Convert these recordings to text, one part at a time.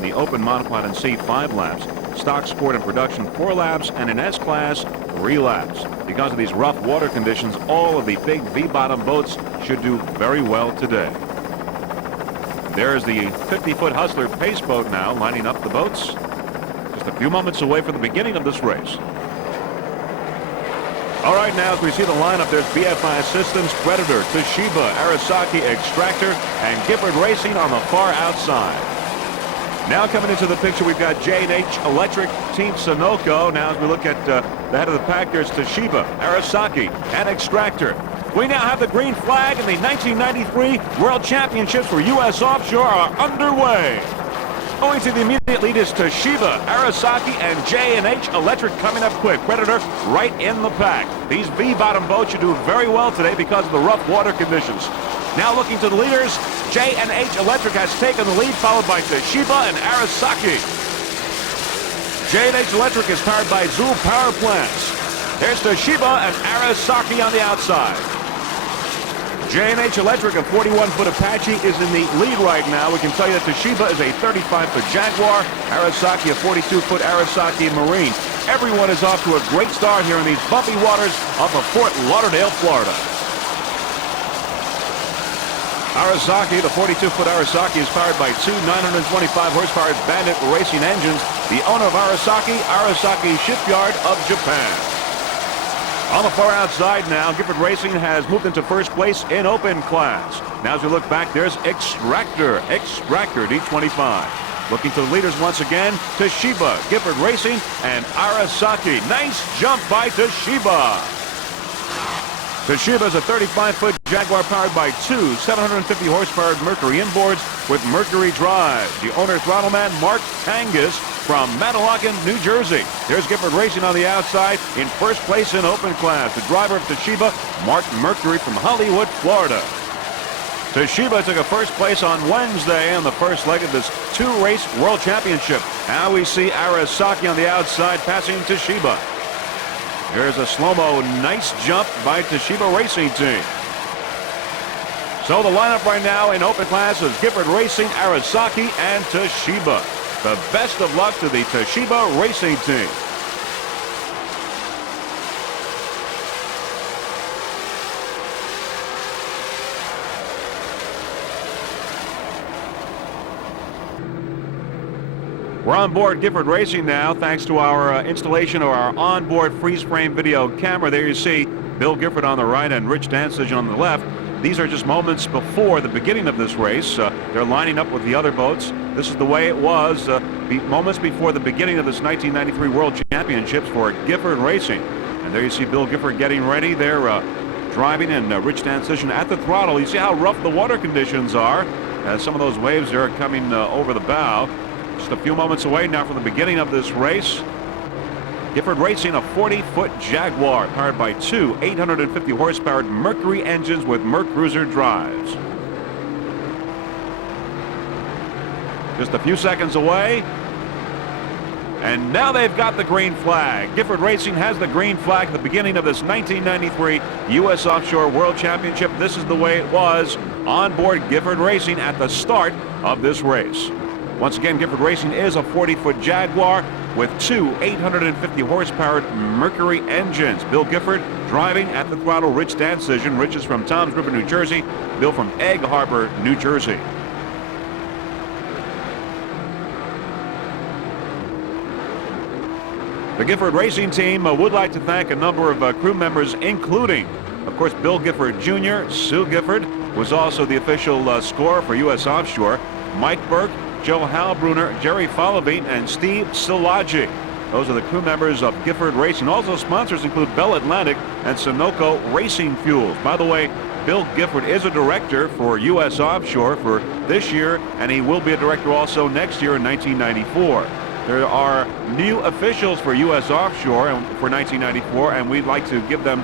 In the open monopod and C, 5 laps. Stock Sport and Production, 4 laps. And in S-Class, 3 laps. Because of these rough water conditions, all of the big V-bottom boats should do very well today. There's the 50-foot Hustler pace boat now lining up the boats. Just a few moments away from the beginning of this race. All right, now as we see the lineup, there's BFI Systems, Predator, Toshiba, Arisaki, Extractor, and Gifford Racing on the far outside. Now coming into the picture, we've got J&H Electric, Team Sunoco. Now as we look at the head of the pack, there's Toshiba, Arisaki, and Extractor. We now have the green flag, and the 1993 World Championships for U.S. Offshore are underway. Owing to the immediate lead is Toshiba, Arisaki, and J&H Electric coming up quick. Predator right in the pack. These V-bottom boats should do very well today because of the rough water conditions. Now looking to the leaders, J&H Electric has taken the lead, followed by Toshiba and Arisaki. J&H Electric is powered by Zool power plants. There's Toshiba and Arisaki on the outside. J&H Electric, a 41-foot Apache, is in the lead right now. We can tell you that Toshiba is a 35-foot Jaguar, Arisaki a 42-foot Arisaki Marine. Everyone is off to a great start here in these bumpy waters off of Fort Lauderdale, Florida. Arisaki, the 42-foot Arisaki, is powered by two 925-horsepower Bandit racing engines. The owner of Arisaki, Arisaki Shipyard of Japan. On the far outside now, Gifford Racing has moved into first place in open class. Now as we look back, there's Extractor D25. Looking to the leaders once again, Toshiba, Gifford Racing, and Arisaki. Nice jump by Toshiba. Toshiba is a 35-foot Jaguar powered by two 750-horsepower Mercury inboards with Mercury drive. The owner throttleman, Mark Angus, from Manalacan, New Jersey. There's Gifford Racing on the outside in first place in open class. The driver of Toshiba, Mark Mercury from Hollywood, Florida. Toshiba took a first place on Wednesday in the first leg of this two-race World Championship. Now we see Arisaki on the outside passing Toshiba. Here's a slow-mo, nice jump by Toshiba Racing Team. So the lineup right now in open class is Gifford Racing, Arisaki, and Toshiba. The best of luck to the Toshiba Racing Team. We're on board Gifford Racing now, thanks to our installation of our onboard freeze-frame video camera. There you see Bill Gifford on the right and Rich Dantzig on the left. These are just moments before the beginning of this race. They're lining up with the other boats. This is the way it was moments before the beginning of this 1993 World Championships for Gifford Racing. And there you see Bill Gifford getting ready. They're driving, and Rich Dantzig at the throttle. You see how rough the water conditions are. Some of those waves are coming over the bow. Just a few moments away now from the beginning of this race. Gifford Racing, a 40-foot Jaguar powered by two 850-horsepower Mercury engines with Mercruiser drives. Just a few seconds away. And now they've got the green flag. Gifford Racing has the green flag at the beginning of this 1993 U.S. Offshore World Championship. This is the way it was on board Gifford Racing at the start of this race. Once again, Gifford Racing is a 40-foot Jaguar with two 850-horsepower Mercury engines. Bill Gifford driving at the throttle. Rich Dantzig. Rich is from Toms River, New Jersey. Bill from Egg Harbor, New Jersey. The Gifford Racing Team would like to thank a number of crew members, including, of course, Bill Gifford Jr., Sue Gifford was also the official scorer for U.S. Offshore, Mike Burke, Joe Halbruner, Jerry Followbeat, and Steve Szilagyi. Those are the crew members of Gifford Racing. Also sponsors include Bell Atlantic and Sunoco Racing Fuels. By the way, Bill Gifford is a director for U.S. Offshore for this year, and he will be a director also next year in 1994. There are new officials for U.S. Offshore for 1994, and we'd like to give them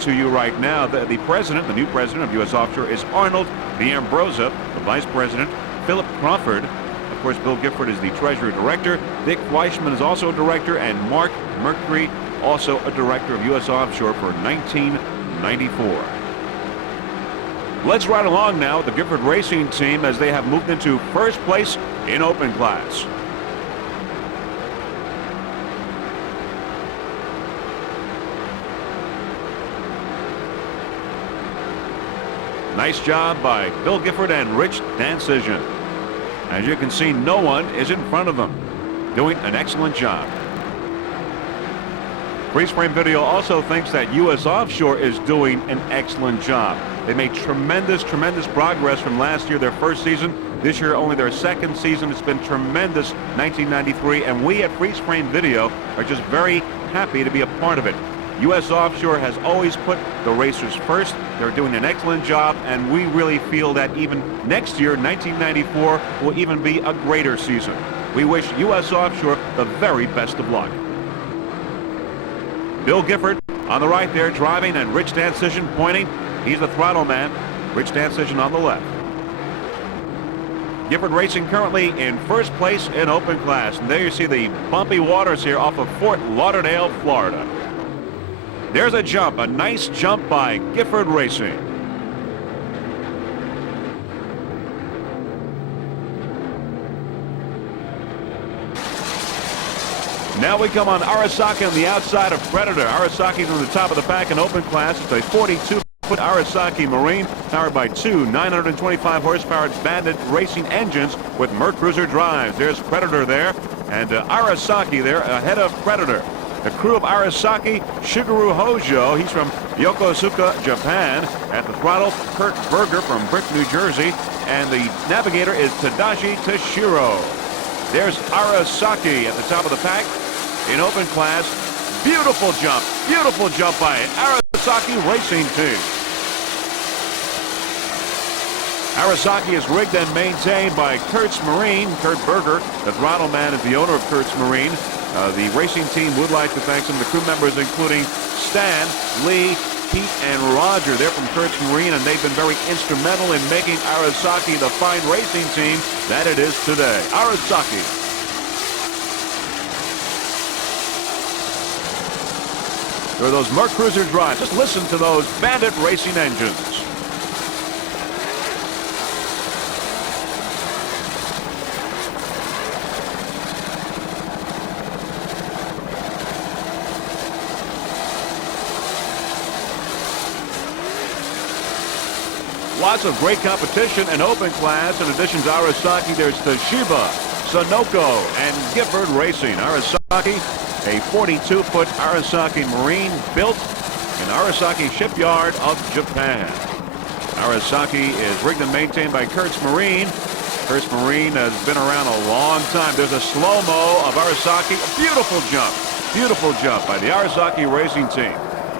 to you right now. The president, the new president of U.S. Offshore is Arnold D'Ambrosa. The vice president, Philip Crawford. Of course, Bill Gifford is the treasurer director. Dick Fleischman is also a director, and Mark Mercury, also a director of U.S. Offshore for 1994. Let's ride along now with the Gifford Racing Team as they have moved into first place in open class. Nice job by Bill Gifford and Rich Dancision. As you can see, no one is in front of them, doing an excellent job. Freeze Frame Video also thinks that U.S. Offshore is doing an excellent job. They made tremendous progress from last year, their first season. This year, only their second season. It's been tremendous, 1993, and we at Freeze Frame Video are just very happy to be a part of it. U.S. Offshore has always put the racers first. They're doing an excellent job, and we really feel that even next year, 1994, will even be a greater season. We wish U.S. Offshore the very best of luck. Bill Gifford on the right there driving, and Rich Dancision pointing. He's the throttle man. Rich Dancision on the left. Gifford Racing currently in first place in open class. And there you see the bumpy waters here off of Fort Lauderdale, Florida. There's a jump, a nice jump by Gifford Racing. Now we come on Arasaki on the outside of Predator. Arasaki from the top of the pack in open class. It's a 42-foot Arasaki Marine powered by two 925 horsepower Bandit racing engines with Mercruiser drives. There's Predator there, and Arasaki there ahead of Predator. The crew of Arasaki, Shigeru Hojo, he's from Yokosuka, Japan. At the throttle, Kurt Berger from Brick, New Jersey. And the navigator is Tadashi Tashiro. There's Arasaki at the top of the pack in open class. Beautiful jump by Arasaki Racing Team. Arasaki is rigged and maintained by Kurtz Marine. Kurt Berger, the throttle man, is the owner of Kurtz Marine. The racing team would like to thank some of the crew members, including Stan, Lee, Pete, and Roger. They're from Kurtz Marine, and they've been very instrumental in making Arasaki the fine racing team that it is today. Arasaki. There are those Mercruiser drives. Just listen to those Bandit racing engines. Lots of great competition in open class. In addition to Arasaki, there's Toshiba, Sunoco, and Gifford Racing. Arasaki, a 42-foot Arasaki Marine built in Arasaki Shipyard of Japan. Arasaki is rigged and maintained by Kurtz Marine. Kurtz Marine has been around a long time. There's a slow-mo of Arasaki. A beautiful jump by the Arasaki Racing Team.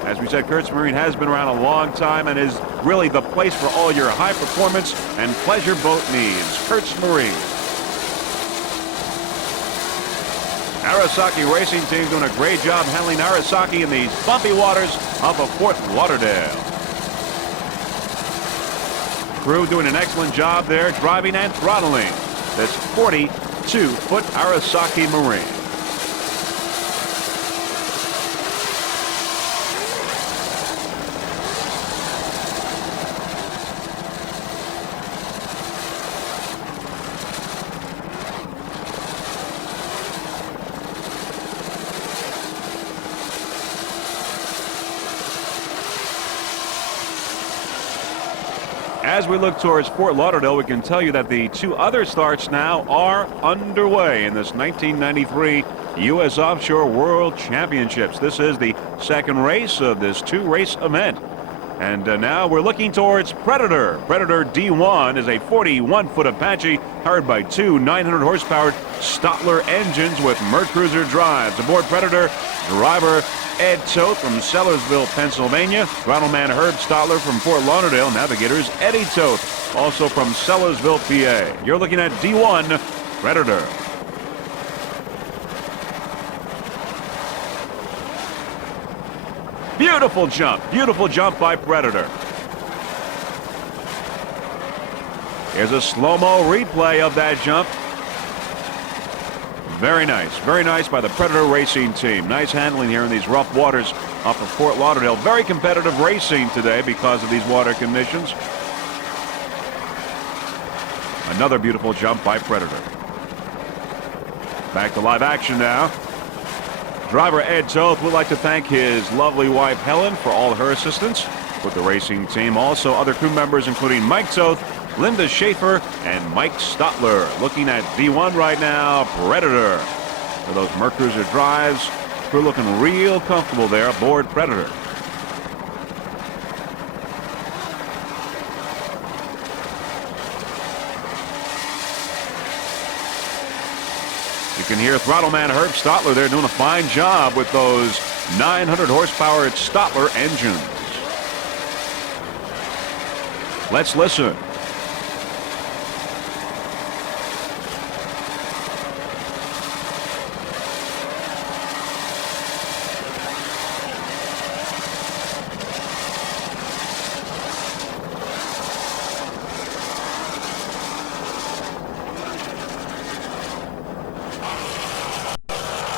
As we said, Kurtz Marine has been around a long time and is really the place for all your high performance and pleasure boat needs. Kurtz Marine. Arasaki Racing Team doing a great job handling Arasaki in these bumpy waters off of Fort Lauderdale. Crew doing an excellent job there, driving and throttling this 42-foot Arasaki Marine. As we look towards Fort Lauderdale, we can tell you that the two other starts now are underway in this 1993 U.S. Offshore World Championships. This is the second race of this two-race event. And now we're looking towards Predator. Predator D1 is a 41-foot Apache powered by two 900-horsepower Stotler engines with Mercruiser drives. Aboard Predator, driver Ed Toth from Sellersville, Pennsylvania. Throttle man Herb Stotler from Fort Lauderdale. Navigator is Eddie Toth, also from Sellersville, PA. You're looking at D1 Predator. Beautiful jump by Predator. Here's a slow-mo replay of that jump. Very nice by the Predator Racing Team. Nice handling here in these rough waters off of Fort Lauderdale. Very competitive racing today because of these water conditions. Another beautiful jump by Predator. Back to live action now. Driver Ed Toth would like to thank his lovely wife Helen for all her assistance with the racing team. Also, other crew members including Mike Toth, Linda Schaefer, and Mike Stotler. Looking at D1 right now, Predator. For those Mercruiser drives, crew looking real comfortable there aboard Predator. You can hear throttle man Herb Stotler there doing a fine job with those 900 horsepower Stotler engines. Let's listen.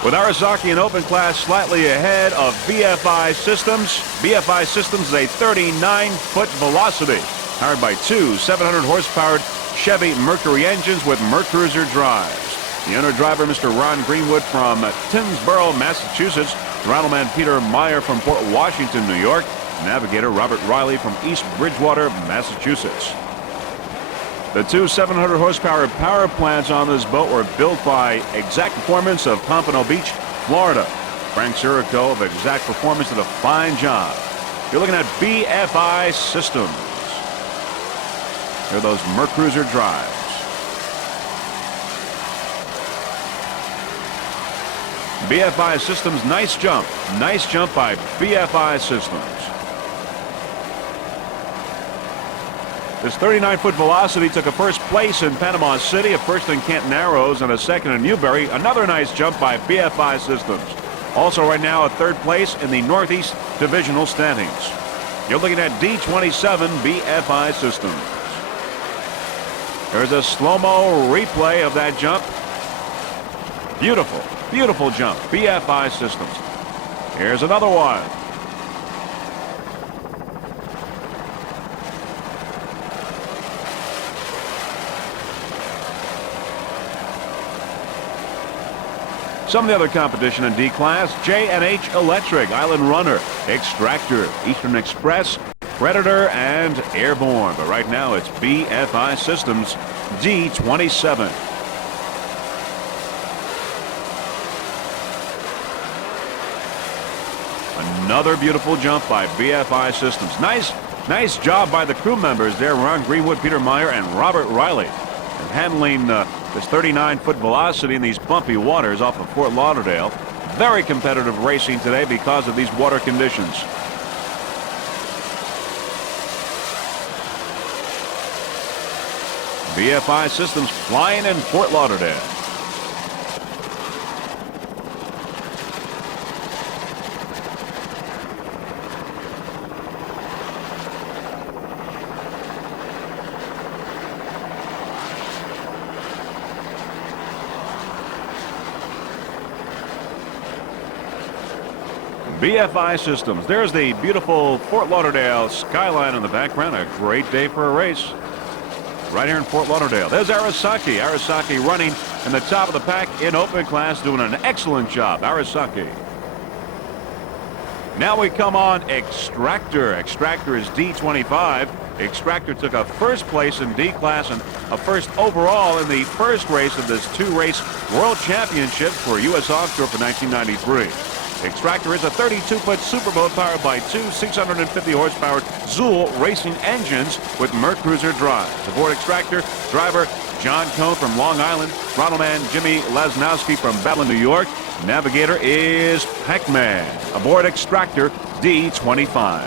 With Arasaki in open class slightly ahead of BFI Systems. BFI Systems is a 39-foot Velocity, powered by two 700 horsepower Chevy Mercury engines with Mercruiser drives. The owner-driver, Mr. Ron Greenwood from Tinsboro, Massachusetts. Rattleman Peter Meyer from Port Washington, New York. Navigator Robert Riley from East Bridgewater, Massachusetts. The two 700 horsepower power plants on this boat were built by Exact Performance of Pompano Beach, Florida. Frank Sirico of Exact Performance did a fine job. You're looking at BFI Systems. Here are those Mercruiser drives. BFI Systems, nice jump. Nice jump by BFI Systems. This 39-foot Velocity took a first place in Panama City, a first in Canton Narrows, and a second in Newberry. Another nice jump by BFI Systems. Also right now a third place in the Northeast Divisional standings. You're looking at D27 BFI Systems. There's a slow-mo replay of that jump. Beautiful, beautiful jump. BFI Systems. Here's another one. Some of the other competition in D-Class, J&H Electric, Island Runner, Extractor, Eastern Express, Predator, and Airborne. But right now it's BFI Systems, D27. Another beautiful jump by BFI Systems. Nice job by the crew members there, Ron Greenwood, Peter Meyer, and Robert Riley, and handling this 39-foot Velocity in these bumpy waters off of Fort Lauderdale. Very competitive racing today because of these water conditions. BFI Systems flying in Fort Lauderdale. BFI Systems. There's the beautiful Fort Lauderdale skyline in the background. A great day for a race right here in Fort Lauderdale. There's Arasaki. Arasaki running in the top of the pack in open class, doing an excellent job. Arasaki. Now we come on Extractor. Extractor is D25. Extractor took a first place in D class and a first overall in the first race of this two-race World Championship for U.S. Offshore for 1993. Extractor is a 32-foot superboat powered by two 650 horsepower Zool racing engines with Mercruiser drives. Aboard Extractor, driver John Cohn from Long Island, throttleman Jimmy Lasnowski from Bethlehem, New York. Navigator is Pac-Man. Aboard Extractor, D25.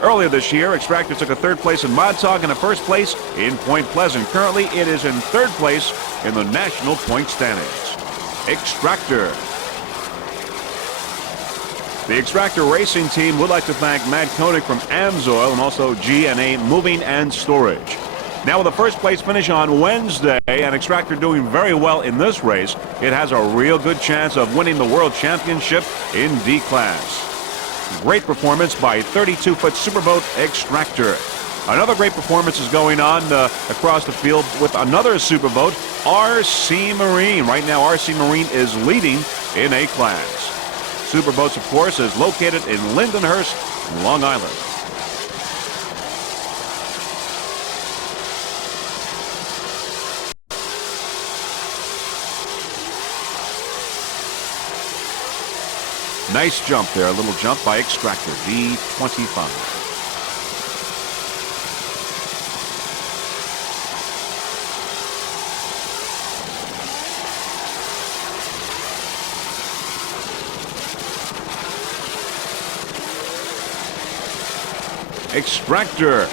Earlier this year, Extractor took a third place in Montauk and a first place in Point Pleasant. Currently, it is in third place in the national point standings. Extractor. The Extractor racing team would like to thank Matt Koenig from Amsoil and also G&A Moving and Storage. Now with a first place finish on Wednesday and Extractor doing very well in this race, it has a real good chance of winning the World Championship in D class. Great performance by 32-foot superboat Extractor. Another great performance is going on across the field with another superboat, RC Marine. Right now, RC Marine is leading in A class. Superboats, of course, is located in Lindenhurst, Long Island. Nice jump there, a little jump by Extractor, D25. Extractor,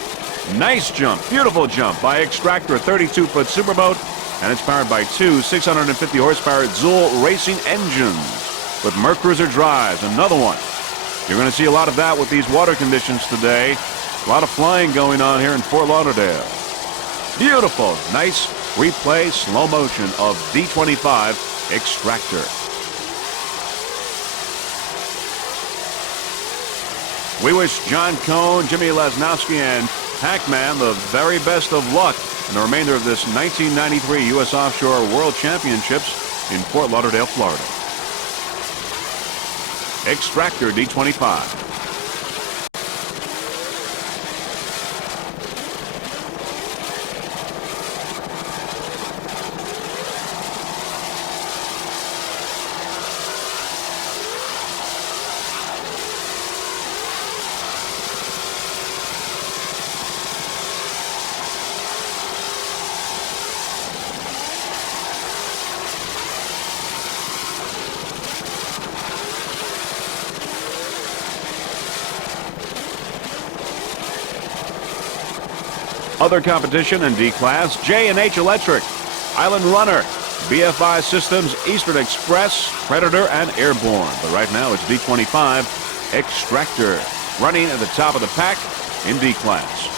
nice jump, beautiful jump by Extractor, 32-foot superboat, and it's powered by two 650 horsepower Zool racing engines with Mercruiser drives. Another one. You're going to see a lot of that with these water conditions today. A lot of flying going on here in Fort Lauderdale. Beautiful, nice replay, slow motion of D25 Extractor. We wish John Cohn, Jimmy Lesnowski, and Pac-Man the very best of luck in the remainder of this 1993 U.S. Offshore World Championships in Fort Lauderdale, Florida. Extractor, D25. Other competition in D-Class, J&H Electric, Island Runner, BFI Systems, Eastern Express, Predator, and Airborne. But right now it's D25 Extractor, running at the top of the pack in D-Class.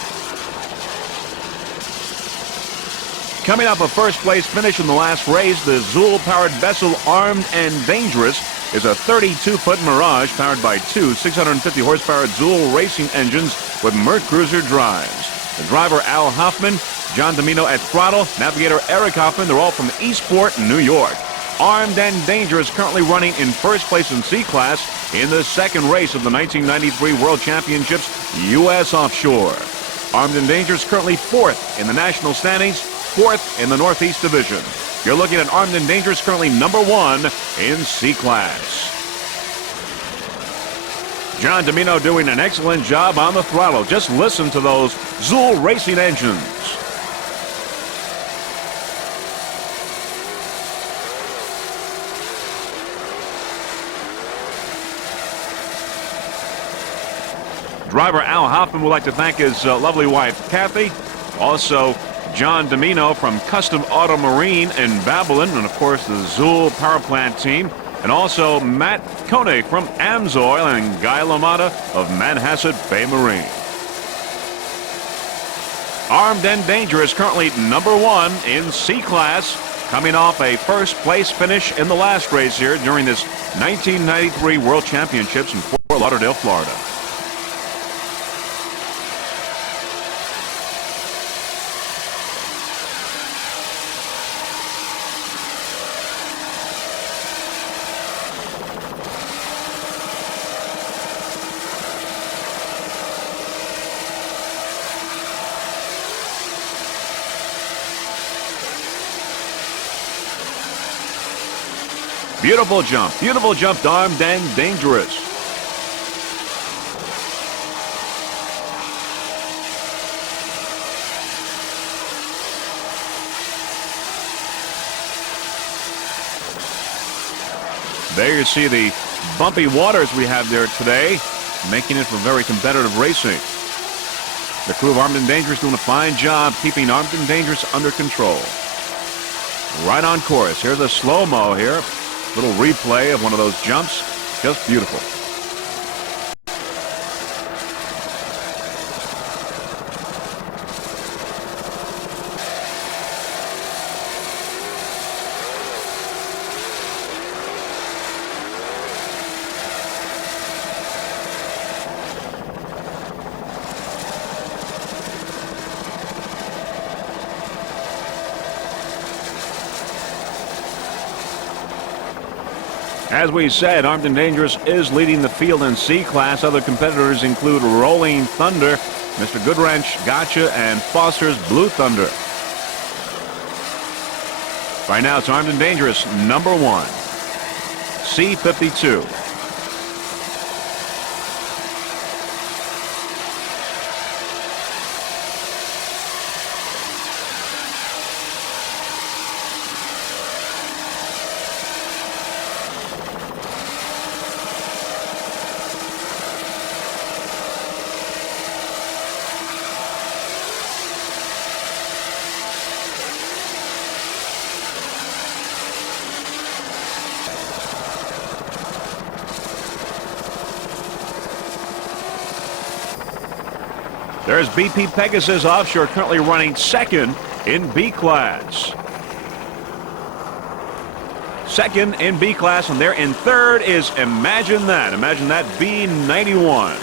Coming up, a first-place finish in the last race, the Zool-powered vessel Armed and Dangerous is a 32-foot Mirage powered by two 650 horsepower Zool racing engines with Mercruiser drives. The driver, Al Hoffman, John Domino at throttle, navigator Eric Hoffman, they're all from Eastport, New York. Armed and Dangerous currently running in first place in C-Class in the second race of the 1993 World Championships U.S. Offshore. Armed and Dangerous currently fourth in the national standings, fourth in the Northeast Division. You're looking at Armed and Dangerous currently number one in C-Class. John Domino doing an excellent job on the throttle. Just listen to those Zool racing engines. Driver Al Hoffman would like to thank his lovely wife, Kathy. Also, John Domino from Custom Auto Marine in Babylon, and of course the Zool Power Plant team. And also Matt Koenig from Amsoil and Guy LaMotta of Manhasset Bay Marine. Armed and Dangerous currently number one in C-Class, coming off a first-place finish in the last race here during this 1993 World Championships in Fort Lauderdale, Florida. Beautiful jump, Armed and Dangerous. There you see the bumpy waters we have there today, making it for very competitive racing. The crew of Armed and Dangerous doing a fine job keeping Armed and Dangerous under control. Right on course. Here's a slow-mo here. Little replay of one of those jumps. Just beautiful. As we said, Armed and Dangerous is leading the field in C-Class. Other competitors include Rolling Thunder, Mr. Goodwrench, Gotcha, and Foster's Blue Thunder. Right now, it's Armed and Dangerous, number 1, C-52. There's BP Pegasus Offshore, currently running second in B class. Second in B class, and there in third is Imagine That. Imagine That B91.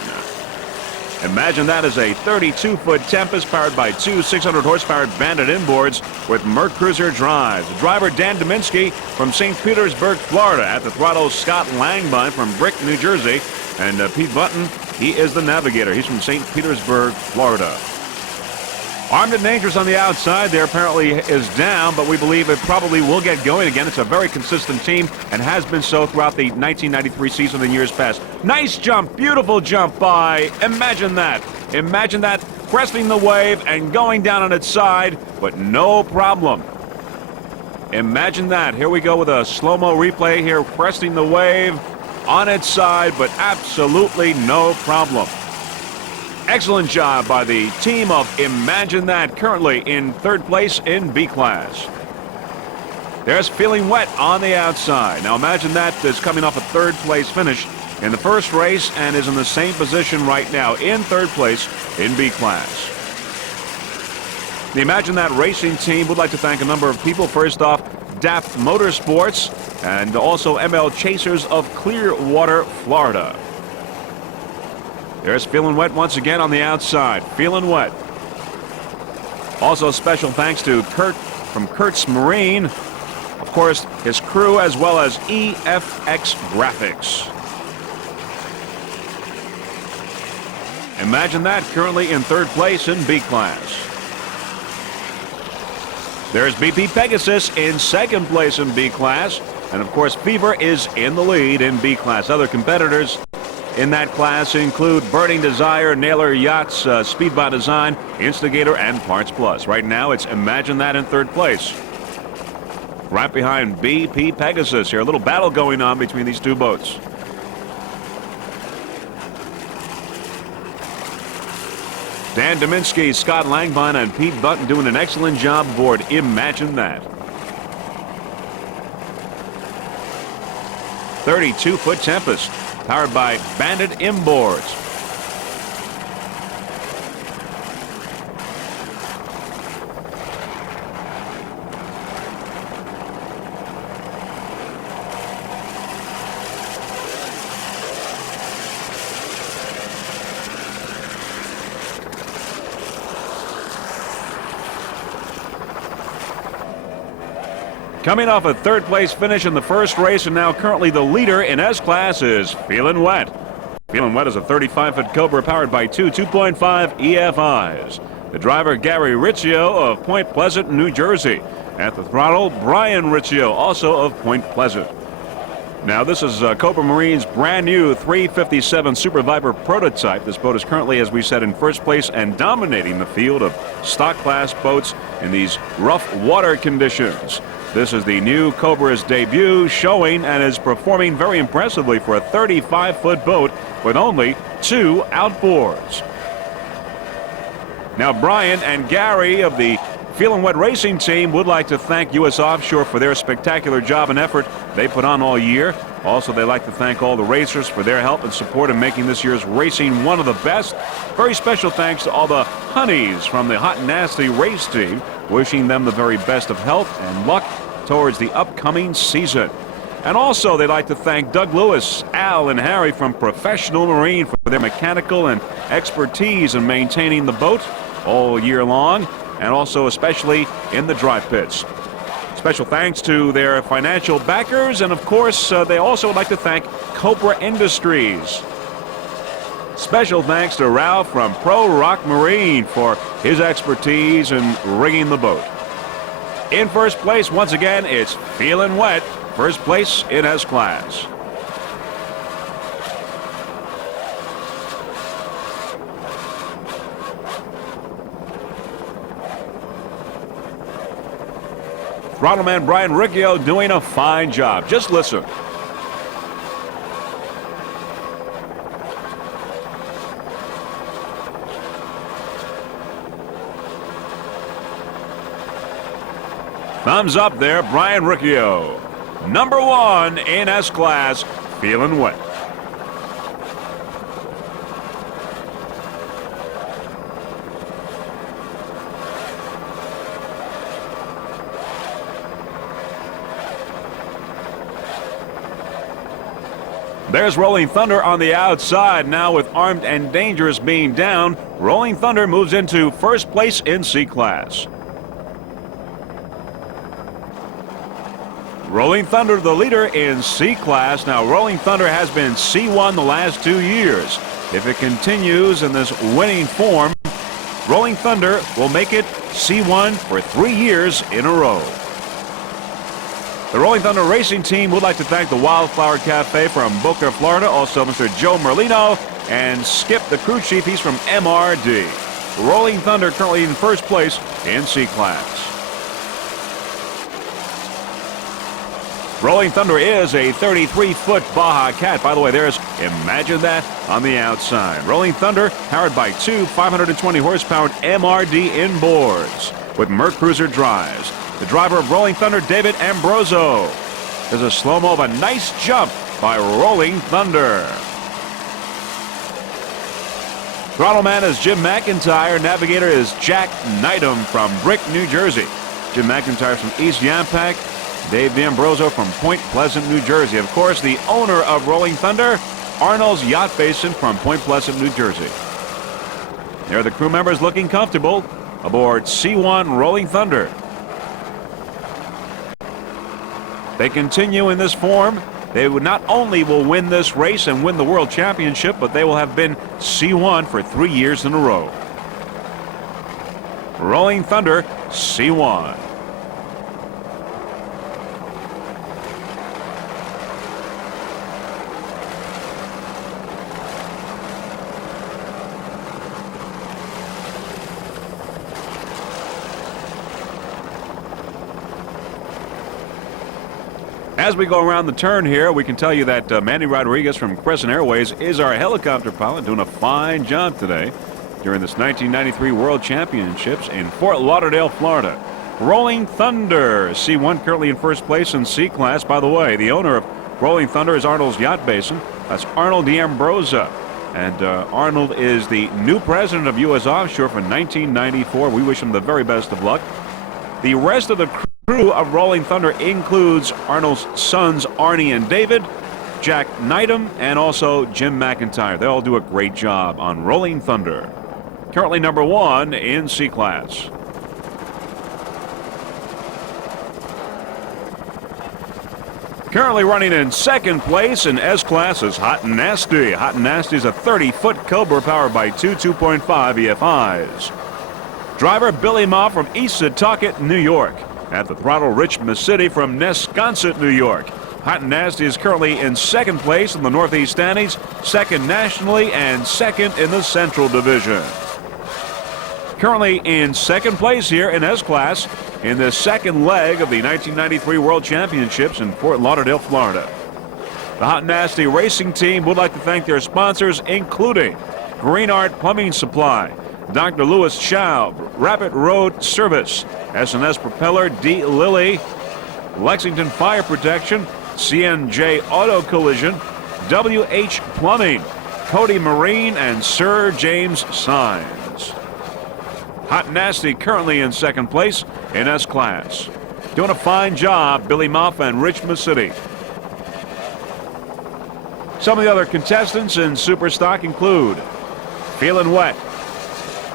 Imagine That is a 32-foot Tempest powered by two 600-horsepower Bandit inboards with Merc Cruiser drives. The driver, Dan Dominski from St. Petersburg, Florida. At the throttle, Scott Langbine from Brick, New Jersey. And Pete Button, he is the navigator. He's from St. Petersburg, Florida. Armed and Dangerous on the outside there apparently is down, but we believe it probably will get going again. It's a very consistent team and has been so throughout the 1993 season and years past. Nice jump, beautiful jump by Imagine That. Imagine That cresting the wave and going down on its side, but no problem. Imagine That. Here we go with a slow-mo replay here, cresting the wave on its side, but absolutely no problem. Excellent job by the team of Imagine That, currently in third place in B class. There's Feeling Wet on the outside. Now Imagine That is coming off a third place finish in the first race and is in the same position right now in third place in B class. The Imagine That racing team would like to thank a number of people. First off, Daft Motorsports and also ML Chasers of Clearwater, Florida. There's Feeling Wet once again on the outside. Feeling Wet. Also special thanks to Kurt from Kurt's Marine. Of course, his crew as well as EFX Graphics. Imagine That currently in third place in B class. There's BP Pegasus in second place in B class. And of course, Fever is in the lead in B class. Other competitors in that class include Burning Desire, Naylor Yachts, Speedbot Design, Instigator, and Parts Plus. Right now, it's Imagine That in third place. Right behind BP Pegasus here. A little battle going on between these two boats. Dan Dominski, Scott Langbine, and Pete Button doing an excellent job aboard Imagine That. 32-foot Tempest, powered by Bandit inboards. Coming off a third place finish in the first race and now currently the leader in S-Class is Feeling Wet. Feeling Wet is a 35-foot Cobra powered by two 2.5 EFIs. The driver, Gary Riccio of Point Pleasant, New Jersey. At the throttle, Brian Riccio, also of Point Pleasant. Now, this is Cobra Marine's brand new 357 Super Viper prototype. This boat is currently, as we said, in first place and dominating the field of stock class boats in these rough water conditions. This is the new Cobra's debut, showing and is performing very impressively for a 35-foot boat with only two outboards. Now, Brian and Gary of the Feeling Wet Racing Team would like to thank U.S. Offshore for their spectacular job and effort they put on all year. Also, they'd like to thank all the racers for their help and support in making this year's racing one of the best. Very special thanks to all the honeys from the Hot and Nasty race team, wishing them the very best of health and luck towards the upcoming season. And also, they'd like to thank Doug Lewis, Al, and Harry from Professional Marine for their mechanical and expertise in maintaining the boat all year long, and also especially in the dry pits. Special thanks to their financial backers, and of course, they also would like to thank Cobra Industries. Special thanks to Ralph from Pro Rock Marine for his expertise in rigging the boat. In first place, once again, it's Feelin' Wet, first place in S-Class. Throttleman Brian Riccio doing a fine job. Just listen. Thumbs up there, Brian Riccio. Number 1 in S-Class, Feelin' Wet. There's Rolling Thunder on the outside now with Armed and Dangerous being down. Rolling Thunder moves into first place in C-Class. Rolling Thunder, the leader in C-Class. Now, Rolling Thunder has been C1 the last 2 years. If it continues in this winning form, Rolling Thunder will make it C1 for 3 years in a row. The Rolling Thunder Racing Team would like to thank the Wildflower Cafe from Boca, Florida. Also, Mr. Joe Merlino and Skip, the crew chief. He's from MRD. Rolling Thunder currently in first place in C-Class. Rolling Thunder is a 33-foot Baja Cat. By the way, there's, imagine that, on the outside. Rolling Thunder, powered by 2 520-horsepower MRD inboards with Merc Cruiser drives. The driver of Rolling Thunder, David Ambroso. There's a slow-mo of a nice jump by Rolling Thunder. Throttleman is Jim McIntyre. Navigator is Jack Knightham from Brick, New Jersey. Jim McIntyre from East Yampac. Dave D'Ambrosio from Point Pleasant, New Jersey. Of course, the owner of Rolling Thunder, Arnold's Yacht Basin from Point Pleasant, New Jersey. There are the crew members looking comfortable aboard C1 Rolling Thunder. They continue in this form. They would not only will win this race and win the World Championship, but they will have been C1 for 3 years in a row. Rolling Thunder, C1. As we go around the turn here, we can tell you that Manny Rodriguez from Crescent Airways is our helicopter pilot, doing a fine job today during this 1993 World Championships in Fort Lauderdale, Florida. Rolling Thunder, C1 currently in first place in C-Class. By the way, the owner of Rolling Thunder is Arnold's Yacht Basin. That's Arnold D'Ambrosa. And Arnold is the new president of U.S. Offshore for 1994. We wish him the very best of luck. The rest of the crew of Rolling Thunder includes Arnold's sons Arnie and David, Jack Knightham, and also Jim McIntyre. They all do a great job on Rolling Thunder. Currently number 1 in C-Class. Currently running in second place in S-Class is Hot and Nasty. Hot and Nasty is a 30-foot Cobra powered by 2.5 EFIs. Driver Billy Ma from East Setauket, New York. At the throttle, Rich Masidi from Nesconset, New York. Hot and Nasty is currently in second place in the Northeast standings, second nationally, and second in the Central Division. Currently in second place here in S-Class in the second leg of the 1993 World Championships in Fort Lauderdale, Florida. The Hot and Nasty Racing Team would like to thank their sponsors, including Green Art Plumbing Supply, Dr. Louis Schaub, Rapid Road Service, S&S Propeller, D. Lilly, Lexington Fire Protection, CNJ Auto Collision, WH Plumbing, Cody Marine, and Sir James Signs. Hot and Nasty currently in second place in S-Class. Doing a fine job, Billy Moff and Rich Masidi. Some of the other contestants in Super Stock include Feelin' Wet,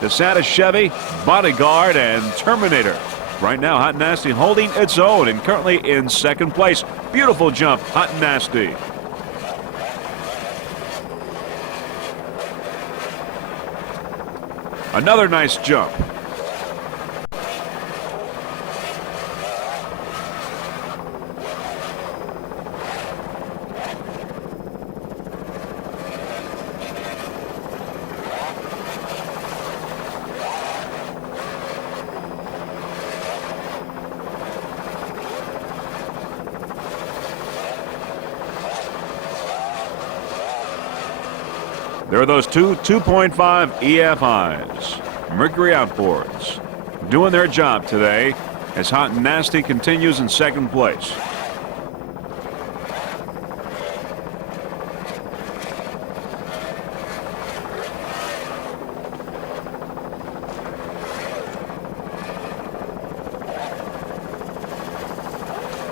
DeSantis Chevy, Bodyguard, and Terminator. Right now, Hot and Nasty holding its own and currently in second place. Beautiful jump, Hot and Nasty. Another nice jump. There are those two 2.5 EFIs, Mercury outboards, doing their job today as Hot and Nasty continues in second place.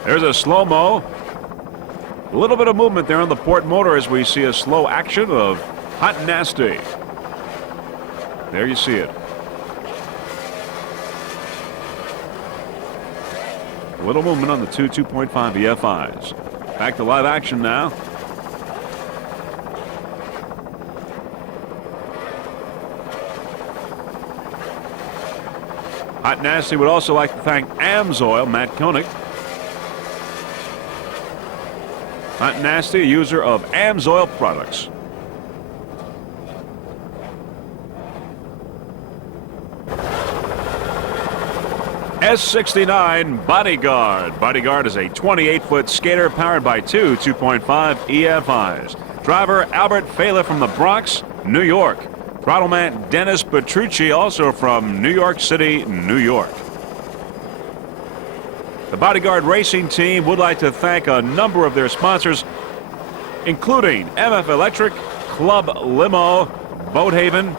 There's a slow-mo. A little bit of movement there on the port motor as we see a slow action of Hot and Nasty. There you see it. A little movement on the two 2.5 EFIs. Back to live action now. Hot and Nasty would also like to thank AMSOIL, Matt Koenig. Hot and Nasty, a user of AMSOIL products. S69 Bodyguard. Bodyguard is a 28-foot skater powered by two 2.5 EFIs. Driver Albert Fela from the Bronx, New York. Throttleman Dennis Petrucci, also from New York City, New York. The Bodyguard Racing Team would like to thank a number of their sponsors, including MF Electric, Club Limo, Boathaven,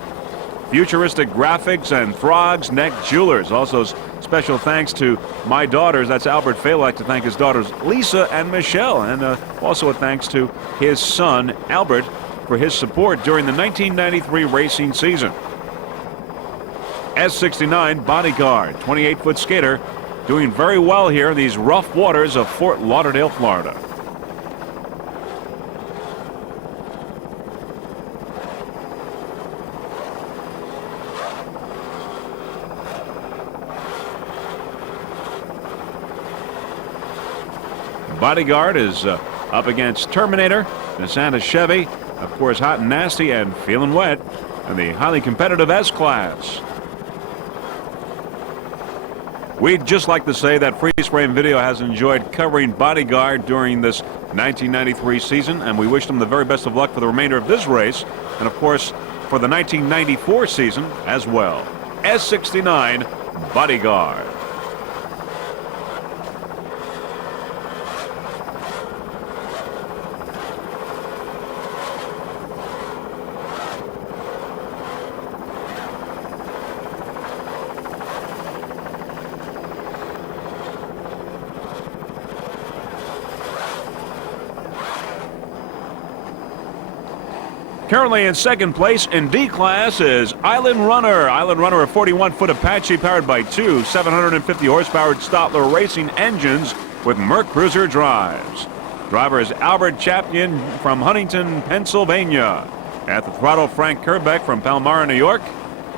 Futuristic Graphics, and Frog's Neck Jewelers. Also, special thanks to my daughters. That's Albert Fela. I'd like to thank his daughters Lisa and Michelle, and also a thanks to his son Albert for his support during the 1993 racing season. S69 Bodyguard, 28-foot skater, doing very well here in these rough waters of Fort Lauderdale, Florida. Bodyguard is up against Terminator, Nissan Chevy, of course Hot and Nasty, and Feeling Wet, and the highly competitive S-Class. We'd just like to say that Freeze Frame Video has enjoyed covering Bodyguard during this 1993 season, and we wish them the very best of luck for the remainder of this race, and of course for the 1994 season as well. S69 Bodyguard. Currently in second place in D class is Island Runner. Island Runner, a 41-foot Apache powered by two 750 horsepower Stotler racing engines with Merc Cruiser drives. Driver is Albert Chapman from Huntington, Pennsylvania. At the throttle, Frank Kerbeck from Palmyra, New York.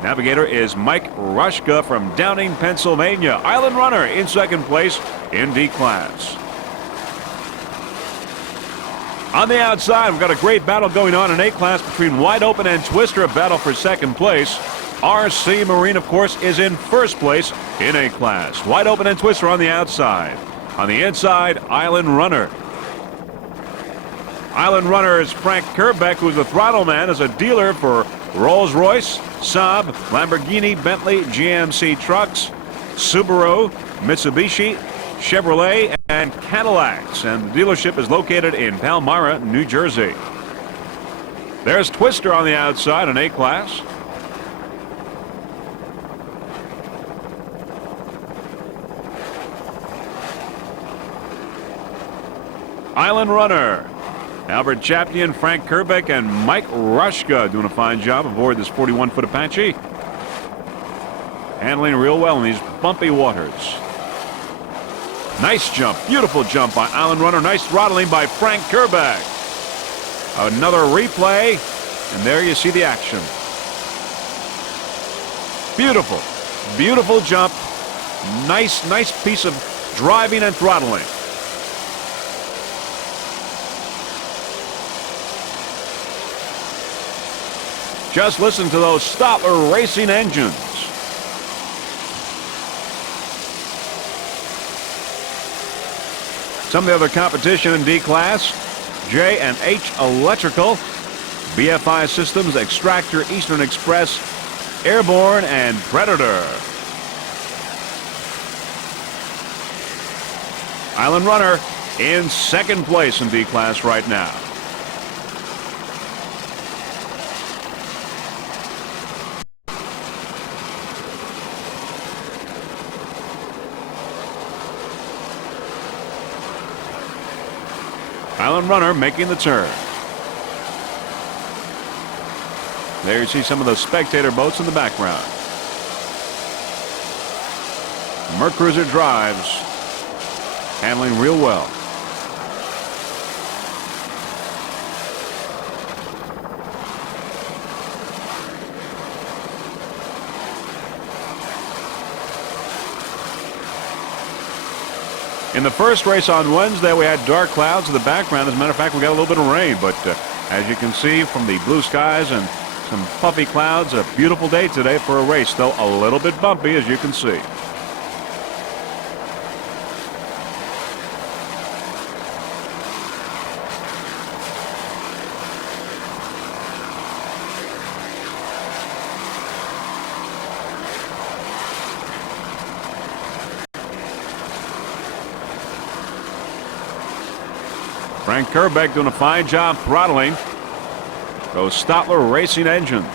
Navigator is Mike Rushka from Downing, Pennsylvania. Island Runner in second place in D class. On the outside, we've got a great battle going on in A-Class between Wide Open and Twister, a battle for second place. RC Marine, of course, is in first place in A-Class. Wide Open and Twister on the outside. On the inside, Island Runner. Island Runner is Frank Kerbeck, who's the throttle man, as a dealer for Rolls-Royce, Saab, Lamborghini, Bentley, GMC trucks, Subaru, Mitsubishi, Chevrolet, and Cadillacs, and the dealership is located in Palmyra, New Jersey. There's Twister on the outside in A-Class. Island Runner, Albert Chapman, Frank Kerbeck, and Mike Rushka doing a fine job aboard this 41-foot Apache. Handling real well in these bumpy waters. Nice jump. Beautiful jump by Island Runner. Nice throttling by Frank Kerbeck. Another replay, and there you see the action. Beautiful. Beautiful jump. Nice piece of driving and throttling. Just listen to those Stotler racing engines. Some of the other competition in D class: J and H Electrical, BFI Systems, Extractor, Eastern Express, Airborne, and Predator. Island Runner in second place in D class right now. Island Runner making the turn. There you see some of the spectator boats in the background. Mercruiser drives, handling real well. In the first race on Wednesday, we had dark clouds in the background. As a matter of fact, we got a little bit of rain, but as you can see from the blue skies and some puffy clouds, a beautiful day today for a race, though a little bit bumpy, as you can see. Frank Kerbeck doing a fine job throttling those Stotler racing engines.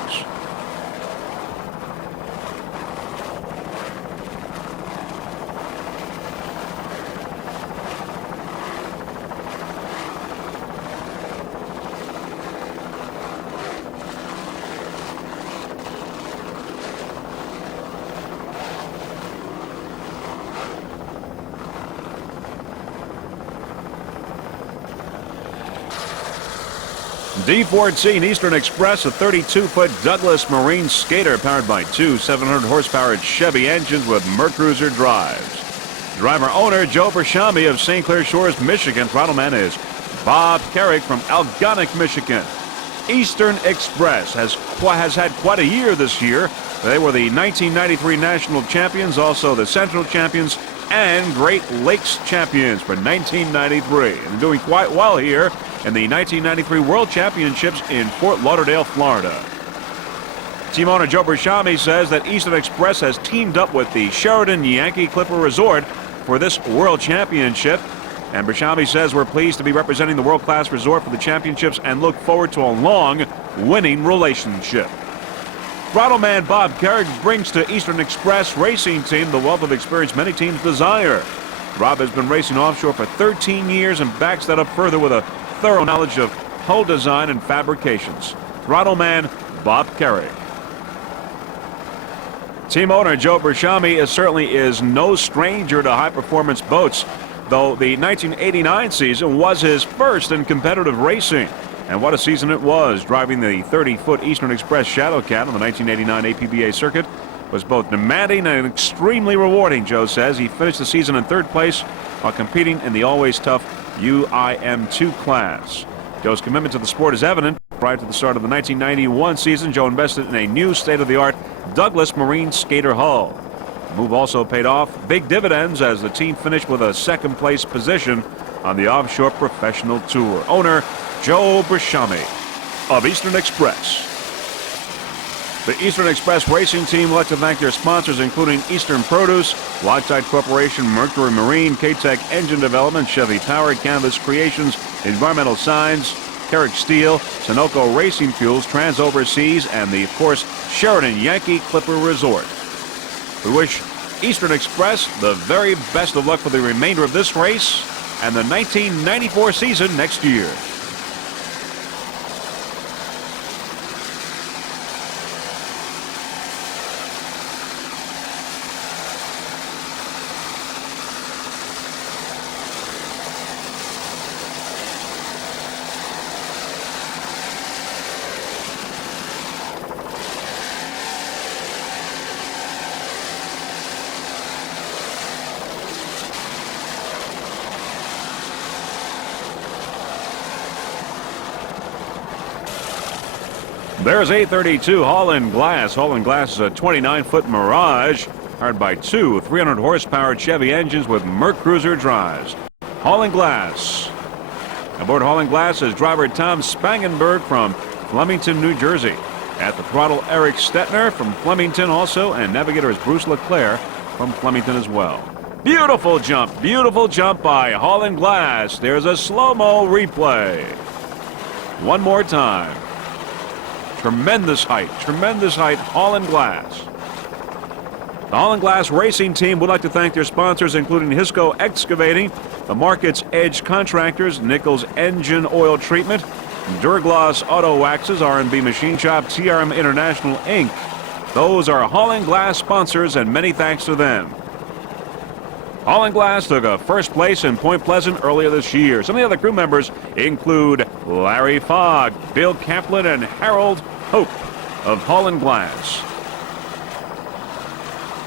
D14 Eastern Express, a 32-foot Douglas Marine skater powered by two 700-horsepower Chevy engines with Mercruiser drives. Driver owner Joe Bershami of St. Clair Shores, Michigan. Throttleman is Bob Carrick from Algonac, Michigan. Eastern Express has had quite a year this year. They were the 1993 national champions, also the Central champions, and Great Lakes champions for 1993. And doing quite well here in the 1993 World Championships in Fort Lauderdale, Florida. Team owner Joe Bershami says that Eastern Express has teamed up with the Sheraton Yankee Clipper Resort for this World Championship. And Bershami says we're pleased to be representing the world-class resort for the championships and look forward to a long winning relationship. Throttleman Bob Carrick brings to Eastern Express racing team the wealth of experience many teams desire. Rob has been racing offshore for 13 years and backs that up further with a thorough knowledge of hull design and fabrications. Throttleman Bob Carrick. Team owner Joe Bershami certainly is no stranger to high-performance boats, though the 1989 season was his first in competitive racing. And what a season it was. Driving the 30-foot Eastern Express Shadow Cat on the 1989 APBA circuit was both demanding and extremely rewarding, Joe says. He finished the season in third place while competing in the always tough UIM2 class. Joe's commitment to the sport is evident. Prior to the start of the 1991 season, Joe invested in a new state-of-the-art Douglas Marine skater hull. The move also paid off big dividends as the team finished with a second-place position on the Offshore Professional Tour. Owner Joe Bershami of Eastern Express. The Eastern Express racing team would like to thank their sponsors, including Eastern Produce, Loctite Corporation, Mercury Marine, K-Tech Engine Development, Chevy Power, Canvas Creations, Environmental Signs, Carrick Steel, Sunoco Racing Fuels, Trans Overseas, and the, of course, Sheraton Yankee Clipper Resort. We wish Eastern Express the very best of luck for the remainder of this race and the 1994 season next year. There's 832 Holland Glass. Holland Glass is a 29-foot Mirage, powered by two 300-horsepower Chevy engines with MerCruiser drives. Holland Glass. Aboard Holland Glass is driver Tom Spangenberg from Flemington, New Jersey. At the throttle, Eric Stetner from Flemington also, and navigator is Bruce LeClaire from Flemington as well. Beautiful jump by Holland Glass. There's a slow-mo replay. One more time. Tremendous height, Holland Glass. The Holland Glass racing team would like to thank their sponsors, including Hisco Excavating, the Market's Edge Contractors, Nichols Engine Oil Treatment, Durglass Auto Waxes, R&B Machine Shop, TRM International, Inc. Those are Holland Glass sponsors, and many thanks to them. Holland Glass took a first place in Point Pleasant earlier this year. Some of the other crew members include Larry Fogg, Bill Kaplan, and Harold Hope of Holland Glass.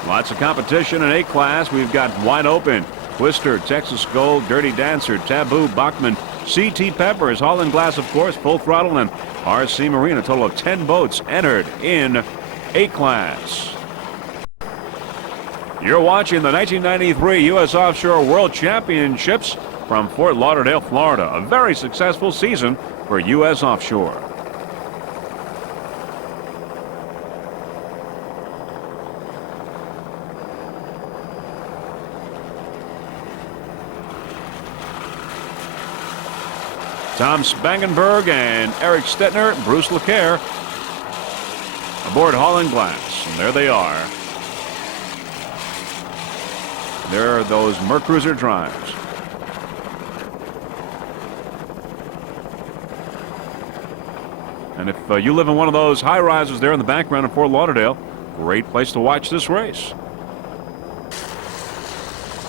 Lots of competition in A-Class. We've got Wide Open, Twister, Texas Gold, Dirty Dancer, Taboo, Bachman, C.T. Peppers, Holland Glass, of course, Full Throttle, and R.C. Marine. A total of 10 boats entered in A-Class. You're watching the 1993 U.S. Offshore World Championships from Fort Lauderdale, Florida. A very successful season for U.S. Offshore. Tom Spangenberg and Eric Stetner, Bruce LeClaire aboard Holland Glass. And there they are. There are those MerCruiser drives. And if you live in one of those high rises there in the background in Fort Lauderdale, great place to watch this race.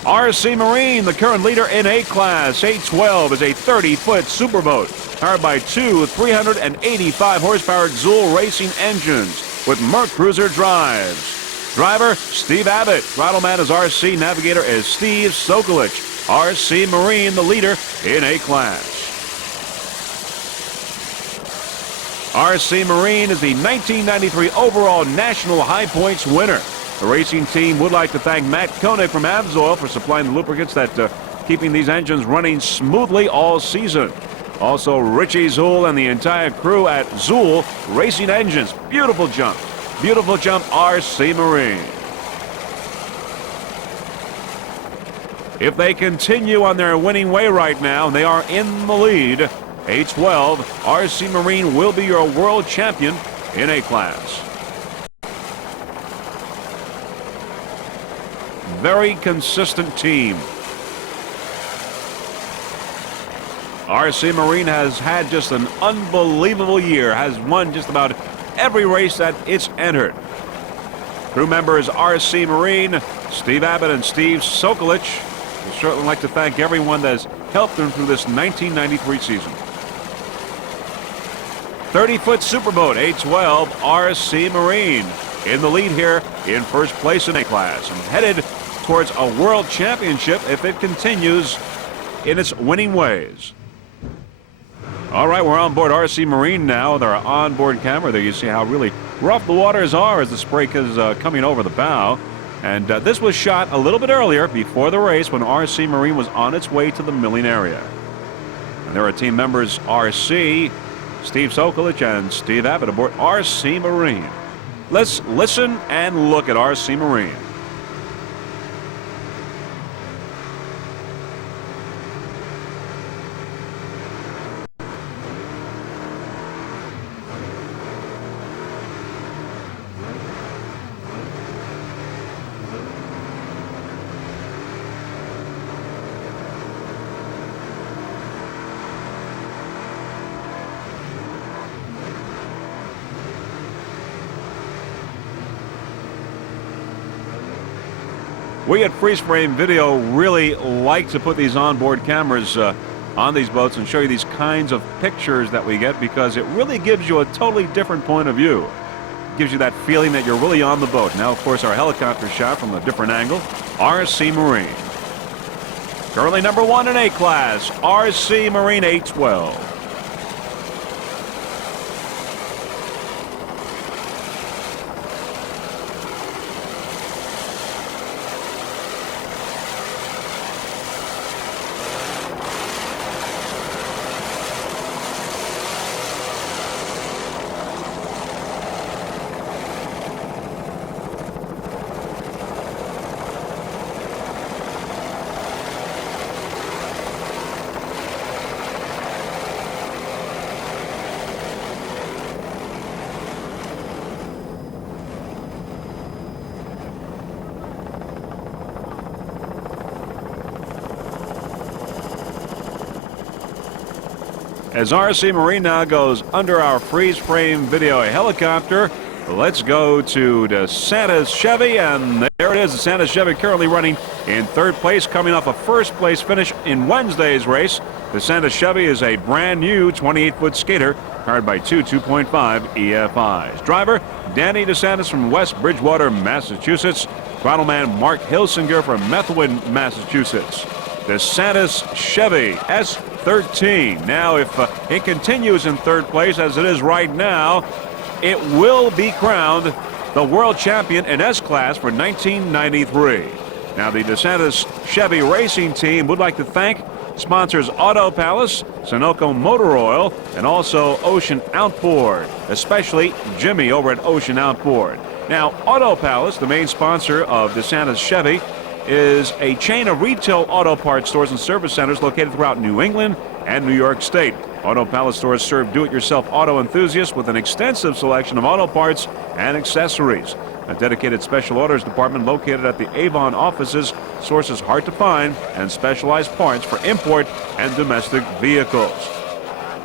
RC Marine, the current leader in A-Class. 812 is a 30-foot superboat powered by two 385-horsepower Zool racing engines with MerCruiser drives. Driver, Steve Abbott. Throttle man is RC. Navigator is Steve Sokolich. RC Marine, the leader in A-Class. RC Marine is the 1993 overall National High Points winner. The racing team would like to thank Matt Koenig from Avsoil for supplying the lubricants that keeping these engines running smoothly all season. Also, Richie Zool and the entire crew at Zool Racing Engines. Beautiful jump, RC Marine. If they continue on their winning way right now, and they are in the lead, 812, RC Marine will be your world champion in A-Class. Very consistent team. RC Marine has had just an unbelievable year, has won just about every race that it's entered. Crew members RC Marine, Steve Abbott and Steve Sokolich. We'd certainly like to thank everyone that has helped them through this 1993 season. 30-foot superboat, 812 RC Marine in the lead here in first place in A-Class and headed towards a world championship if it continues in its winning ways. All right, we're on board RC Marine now with our onboard camera. There you see how really rough the waters are as the spray is coming over the bow. And this was shot a little bit earlier before the race when RC Marine was on its way to the milling area. And there are team members RC, Steve Sokolich, and Steve Abbott aboard RC Marine. Let's listen and look at RC Marine. We at Freeze Frame Video really like to put these onboard cameras on these boats and show you these kinds of pictures that we get because it really gives you a totally different point of view. It gives you that feeling that you're really on the boat. Now, of course, our helicopter shot from a different angle, RC Marine. Currently number one in A-Class, RC Marine 812. as RC Marine now goes under our freeze frame video helicopter. Let's go to DeSantis Chevy, and there it is. DeSantis Chevy currently running in third place, coming off a first place finish in Wednesday's race. DeSantis Chevy is a brand new 28-foot skater powered by two 2.5 EFIs. Driver Danny DeSantis from West Bridgewater, Massachusetts. Throttleman Mark Hilsinger from Methuen, Massachusetts. DeSantis Chevy S13. Now, if it continues in third place as it is right now, it will be crowned the world champion in S-Class for 1993. Now, the DeSantis Chevy racing team would like to thank sponsors Auto Palace, Sunoco Motor Oil, and also Ocean Outboard, especially Jimmy over at Ocean Outboard. Now, Auto Palace, the main sponsor of DeSantis Chevy, is a chain of retail auto parts stores and service centers located throughout New England and New York State. Auto Palace stores serve do-it-yourself auto enthusiasts with an extensive selection of auto parts and accessories. A dedicated special orders department located at the Avon offices sources hard to find and specialized parts for import and domestic vehicles.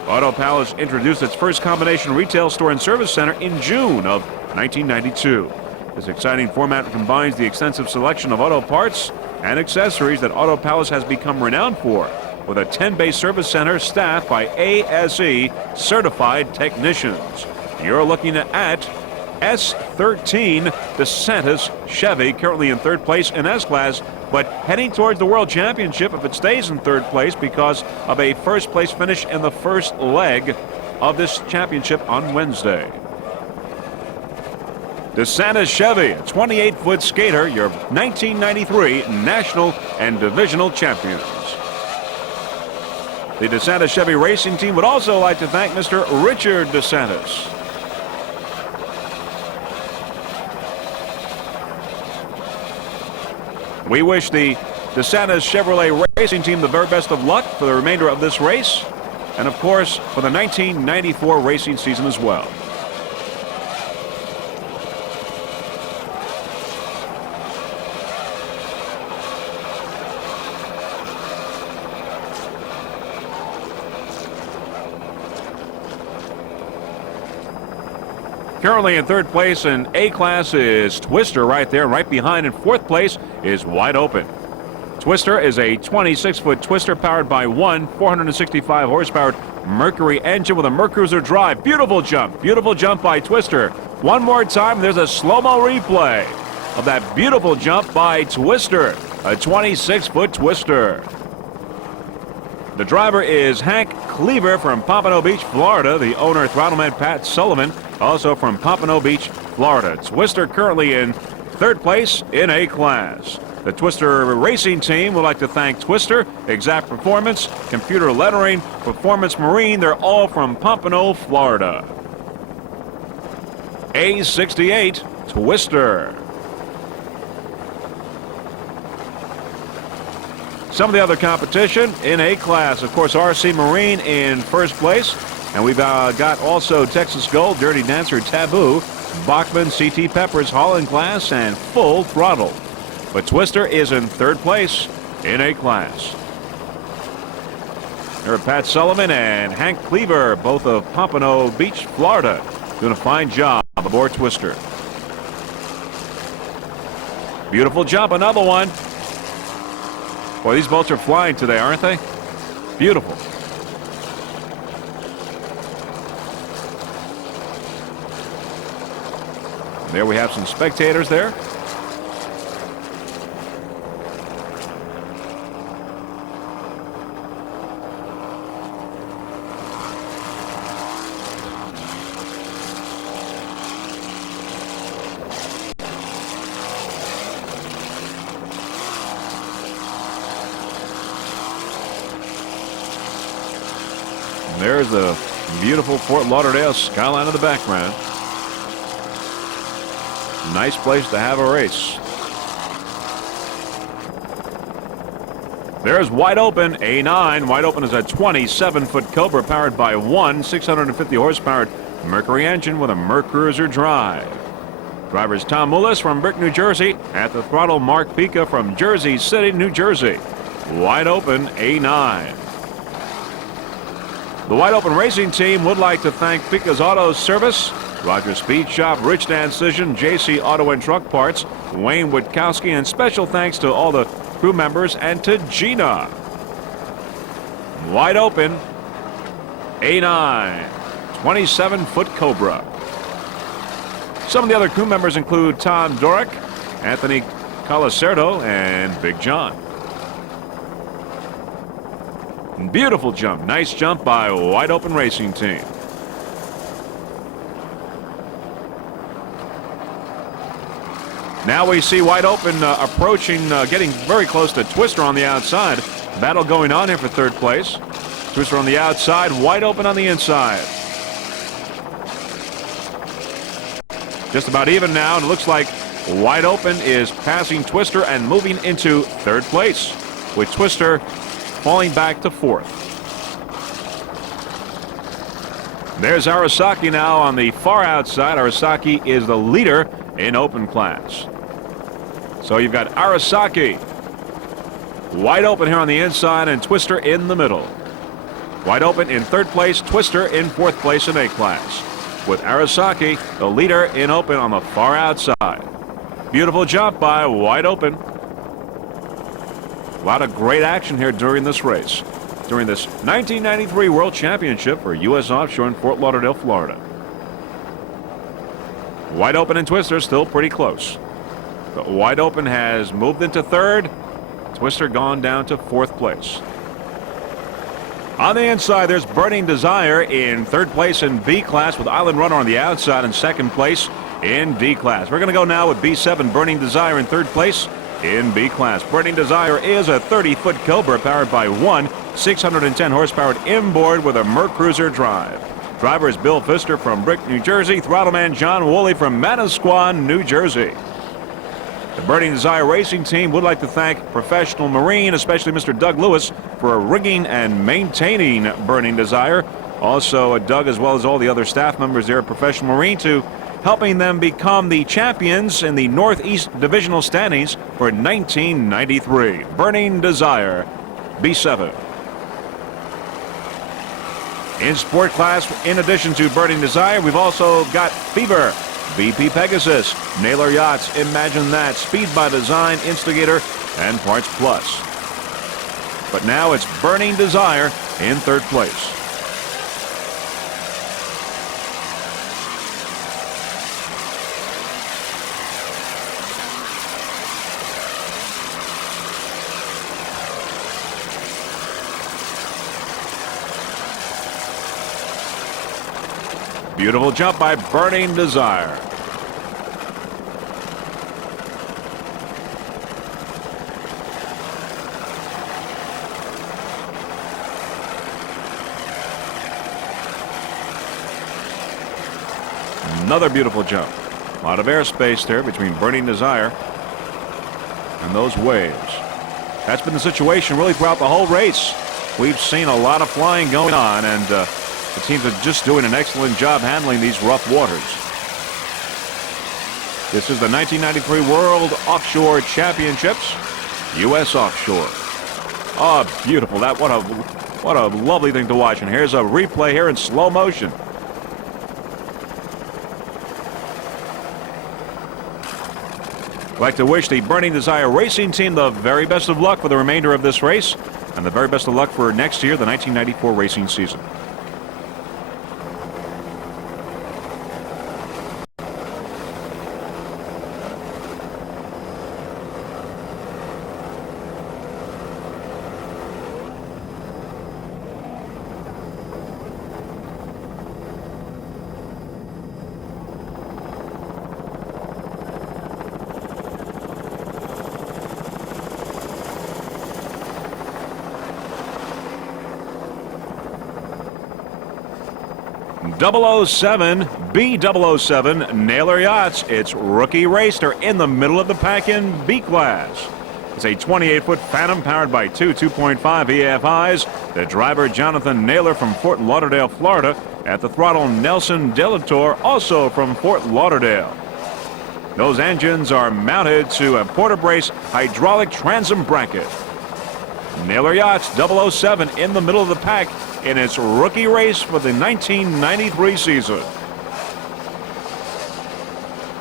Auto Palace introduced its first combination retail store and service center in June of 1992. This exciting format combines the extensive selection of auto parts and accessories that Auto Palace has become renowned for, with a 10-bay service center staffed by ASE certified technicians. You're looking at S13 DeSantis Chevy, currently in third place in S-Class, but heading towards the World Championship if it stays in third place because of a first place finish in the first leg of this championship on Wednesday. DeSantis Chevy, a 28-foot skater, your 1993 national and divisional champions. The DeSantis Chevy racing team would also like to thank Mr. Richard DeSantis. We wish the DeSantis Chevrolet racing team the very best of luck for the remainder of this race, and of course for the 1994 racing season as well. Currently in third place in A-Class is Twister right there. Right behind in fourth place is Wide Open. Twister is a 26-foot Twister powered by one 465 horsepower Mercury engine with a Mercruiser drive. Beautiful jump by Twister. One more time, there's a slow-mo replay of that beautiful jump by Twister, a 26-foot Twister. The driver is Hank Cleaver from Pompano Beach, Florida. The owner, Throttleman Pat Sullivan, also from Pompano Beach, Florida. Twister currently in third place in A-Class. The Twister racing team would like to thank Twister, Exact Performance, Computer Lettering, Performance Marine. They're all from Pompano, Florida. A68 Twister. Some of the other competition in A-Class, of course, RC Marine in first place. And we've got also Texas Gold, Dirty Dancer, Taboo, Bachman, CT Peppers, Holland Class, and Full Throttle. But Twister is in third place in A-Class. There are Pat Sullivan and Hank Cleaver, both of Pompano Beach, Florida, doing a fine job aboard Twister. Beautiful jump, another one. Boy, these boats are flying today, aren't they? Beautiful. There we have some spectators there. There's the beautiful Fort Lauderdale skyline in the background. Nice place to have a race. There's Wide Open, A9. Wide Open is a 27-foot Cobra powered by one 650 horsepower Mercury engine with a Mercruiser drive. Drivers Tom Mullis from Brick, New Jersey. At the throttle, Mark Pica from Jersey City, New Jersey. Wide Open, A9. The Wide Open Racing Team would like to thank Pika's Auto Service, Rogers Speed Shop, Rich Decision, JC Auto and Truck Parts, Wayne Witkowski, and special thanks to all the crew members and to Gina. Wide Open, A9, 27-foot Cobra. Some of the other crew members include Tom Dorick, Anthony Colacerdo, and Big John. Beautiful jump. Nice jump by Wide Open Racing Team. Now we see Wide Open approaching, getting very close to Twister on the outside. Battle going on here for third place. Twister on the outside, Wide Open on the inside. Just about even now, and it looks like Wide Open is passing Twister and moving into third place, with Twister falling back to fourth. There's Arasaki now on the far outside. Arasaki is the leader in open class. So you've got Arasaki, Wide Open here on the inside, and Twister in the middle. Wide Open in third place, Twister in fourth place in A class, with Arasaki the leader in open on the far outside. Beautiful jump by Wide Open. A lot of great action here during this race, during this 1993 World Championship for U.S. Offshore in Fort Lauderdale, Florida. Wide Open and Twister still pretty close. But Wide Open has moved into third. Twister gone down to fourth place. On the inside, there's Burning Desire in third place in B class, with Island Runner on the outside in second place in D class. We're going to go now with B7, Burning Desire in third place in B class. Burning Desire is a 30-foot Cobra powered by one 610 horsepower inboard with a Mercruiser drive. Driver is Bill Pfister from Brick, New Jersey. Throttleman John Woolley from Manasquan, New Jersey. The Burning Desire Racing Team would like to thank Professional Marine, especially Mr. Doug Lewis, for rigging and maintaining Burning Desire. Also, Doug, as well as all the other staff members there at Professional Marine, to helping them become the champions in the Northeast Divisional standings for 1993. Burning Desire, B7. In sport class, in addition to Burning Desire, we've also got Fever, VP Pegasus, Naylor Yachts, Imagine That, Speed by Design, Instigator, and Parts Plus. But now it's Burning Desire in third place. Beautiful jump by Burning Desire. Another beautiful jump. A lot of airspace there between Burning Desire and those waves. That's been the situation really throughout the whole race. We've seen a lot of flying going on, and the teams are just doing an excellent job handling these rough waters. This is the 1993 World Offshore Championships, U.S. Offshore. Oh, beautiful. What a lovely thing to watch. And here's a replay here in slow motion. I'd like to wish the Burning Desire Racing Team the very best of luck for the remainder of this race, and the very best of luck for next year, the 1994 racing season. B007, Naylor Yachts. It's Rookie Racer in the middle of the pack in B class. It's a 28-foot Phantom powered by two 2.5 EFIs. The driver, Jonathan Naylor from Fort Lauderdale, Florida. At the throttle, Nelson Delator, also from Fort Lauderdale. Those engines are mounted to a Porter Brace hydraulic transom bracket. Naylor Yachts 007 in the middle of the pack in its rookie race for the 1993 season.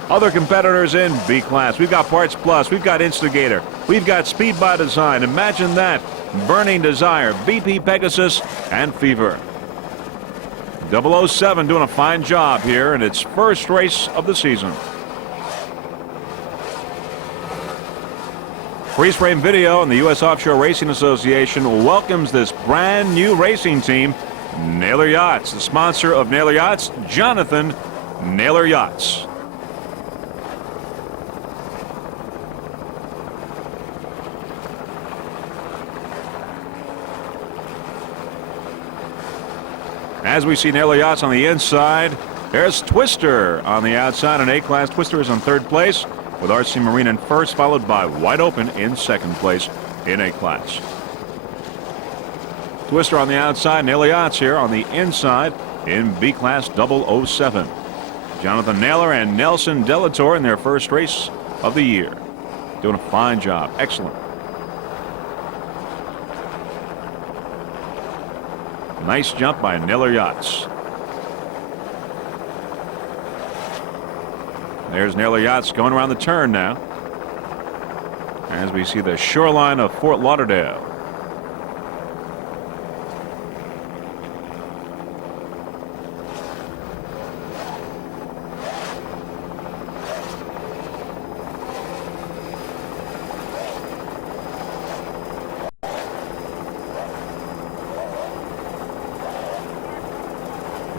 Other competitors in B class. We've got Parts Plus, we've got Instigator, we've got Speed by Design. Imagine that. Burning Desire, BP Pegasus, and Fever. 007 doing a fine job here in its first race of the season. Freeze frame video, and the U.S. Offshore Racing Association welcomes this brand new racing team, Naylor Yachts. The sponsor of Naylor Yachts, Jonathan Naylor Yachts. As we see Naylor Yachts on the inside, there's Twister on the outside in A-Class. Twister is in third place, with RC Marine in first, followed by Wide Open in second place in A-Class. Twister on the outside, Naylor Yachts here on the inside in B-Class 007. Jonathan Naylor and Nelson Delator in their first race of the year. Doing a fine job. Excellent. Nice jump by Naylor Yachts. There's Naylor Yachts going around the turn now, as we see the shoreline of Fort Lauderdale.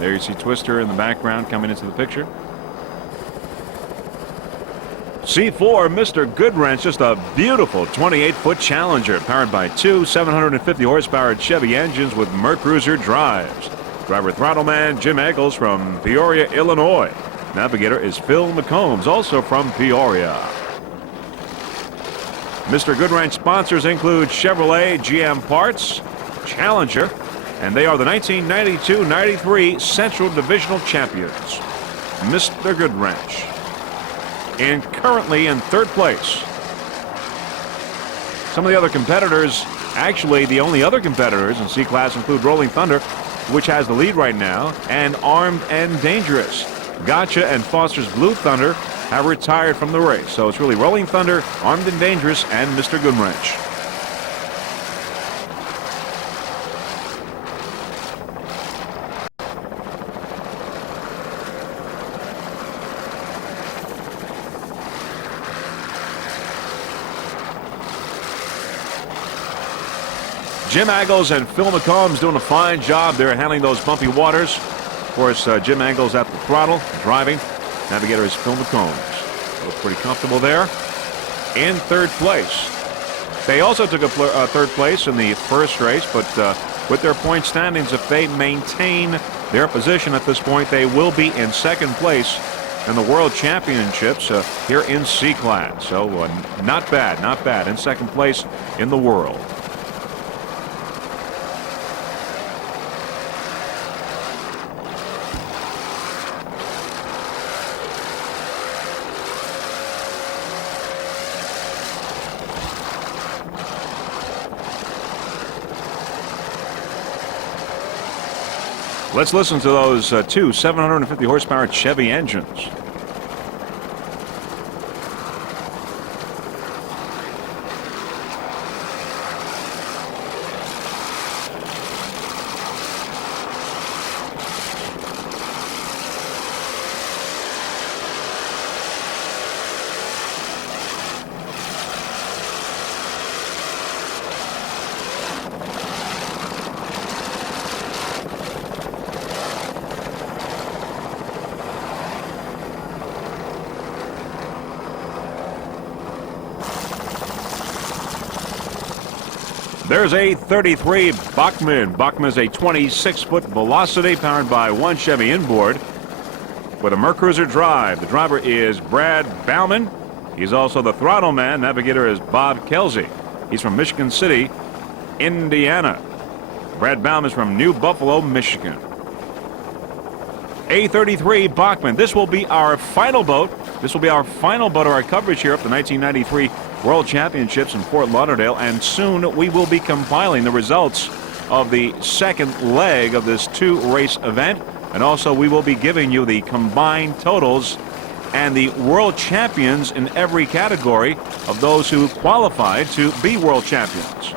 There you see Twister in the background coming into the picture. C4 Mr. Goodwrench, just a beautiful 28-foot Challenger powered by two 750 horsepower Chevy engines with Mercruiser drives. Driver Throttleman Jim Eggles from Peoria, Illinois. Navigator is Phil McCombs, also from Peoria. Mr. Goodwrench sponsors include Chevrolet, GM Parts, Challenger, and they are the 1992-93 Central Divisional Champions. Mr. Goodwrench. And currently in third place. Some of the other competitors, actually the only other competitors in C-Class include Rolling Thunder, which has the lead right now, and Armed and Dangerous. Gotcha and Foster's Blue Thunder have retired from the race. So it's really Rolling Thunder, Armed and Dangerous, and Mr. Goodwrench. Jim Eggles and Phil McCombs doing a fine job there handling those bumpy waters. Of course, Jim Eggles at the throttle, driving. Navigator is Phil McCombs. Looks pretty comfortable there. In third place. They also took a third place in the first race, but with their point standings, if they maintain their position at this point, they will be in second place in the World Championships here in C-Class. So not bad, not bad. In second place in the world. Let's listen to those two 750 horsepower Chevy engines. There's a 33 Bachmann. Bachmann is a 26-foot Velocity powered by one Chevy inboard with a Mercruiser drive. The driver is Brad Bauman. He's also the throttle man. Navigator is Bob Kelsey. He's from Michigan City, Indiana. Brad Bauman is from New Buffalo, Michigan. A33 Bachmann. This will be our final boat. This will be our final boat of our coverage here of the 1993 World Championships in Fort Lauderdale, and soon we will be compiling the results of the second leg of this two-race event. And also, we will be giving you the combined totals and the world champions in every category of those who qualified to be world champions.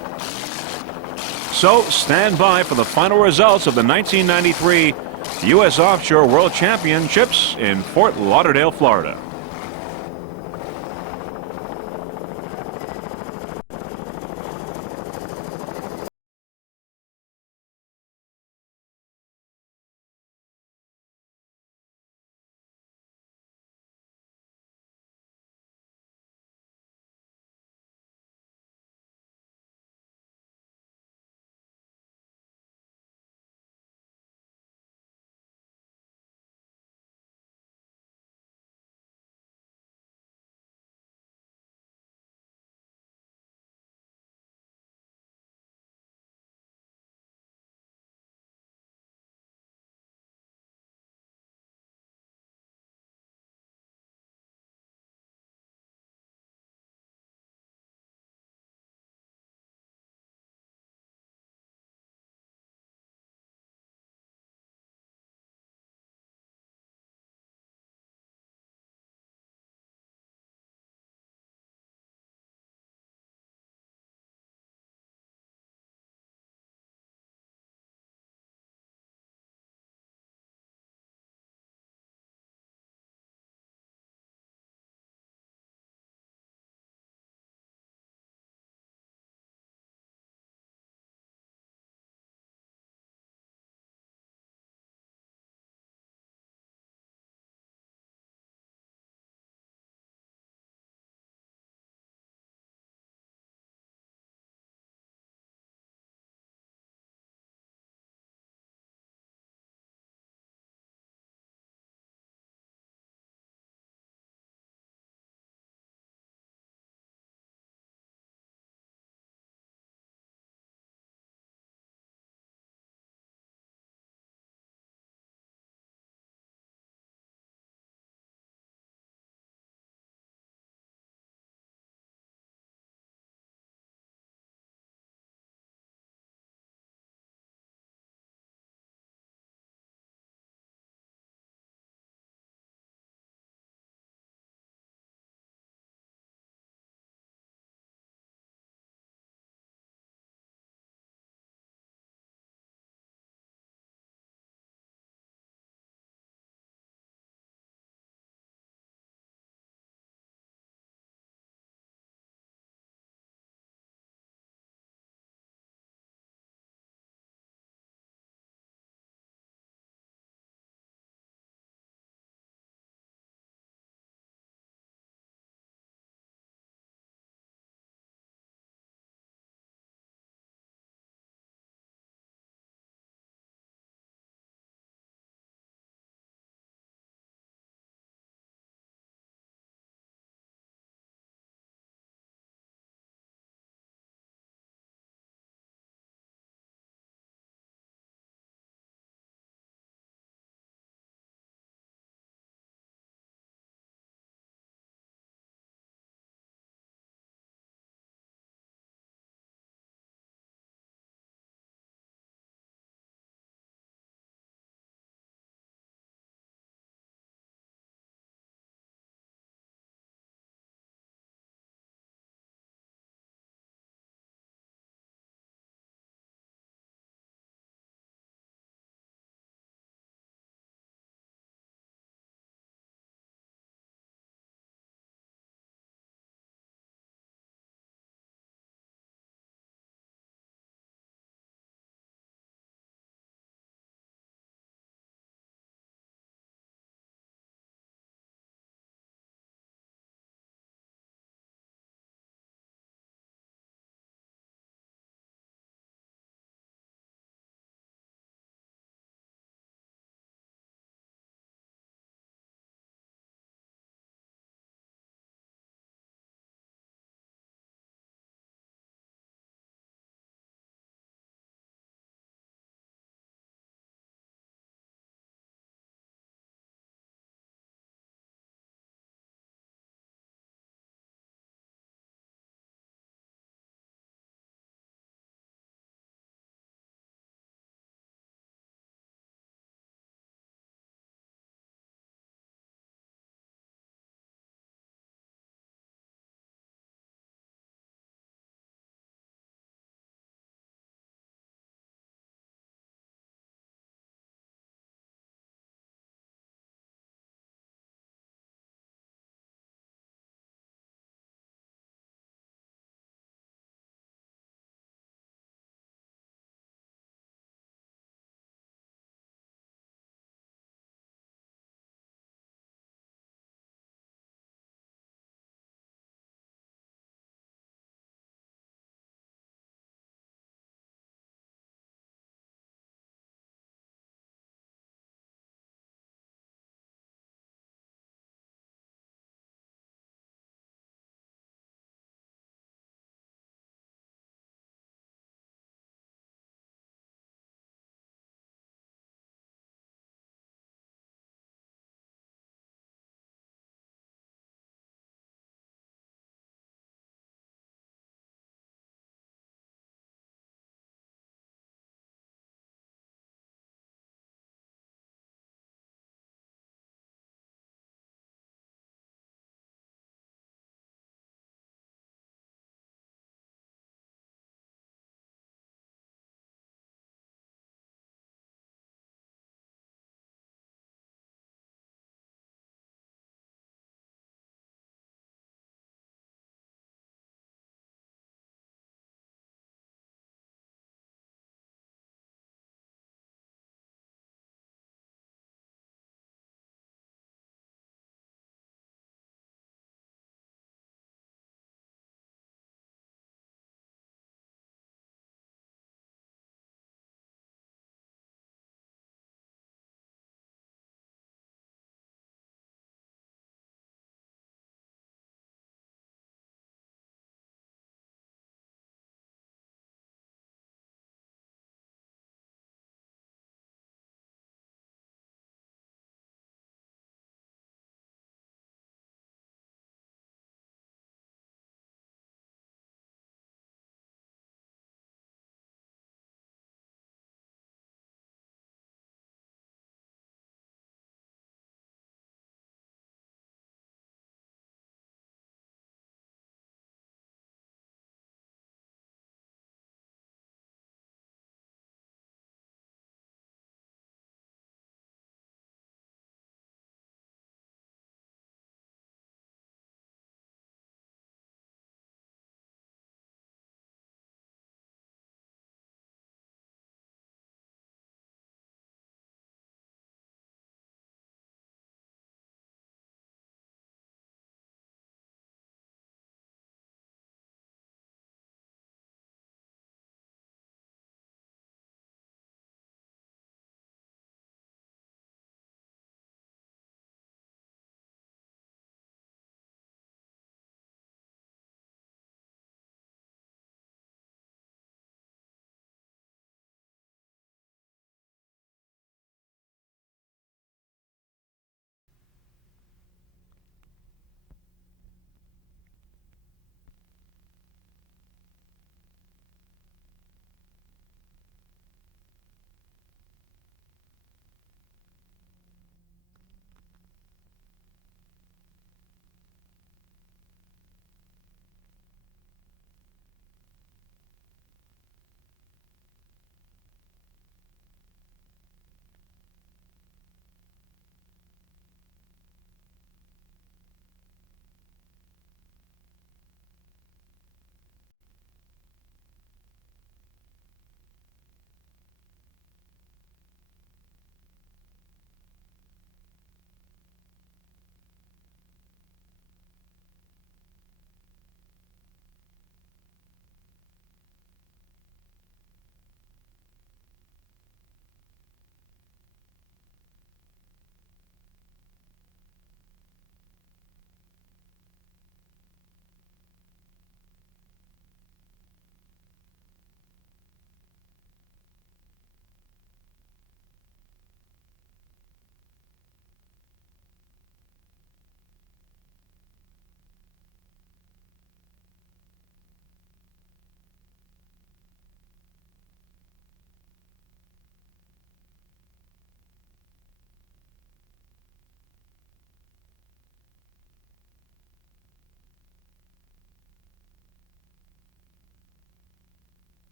So stand by for the final results of the 1993 U.S. Offshore World Championships in Fort Lauderdale, Florida.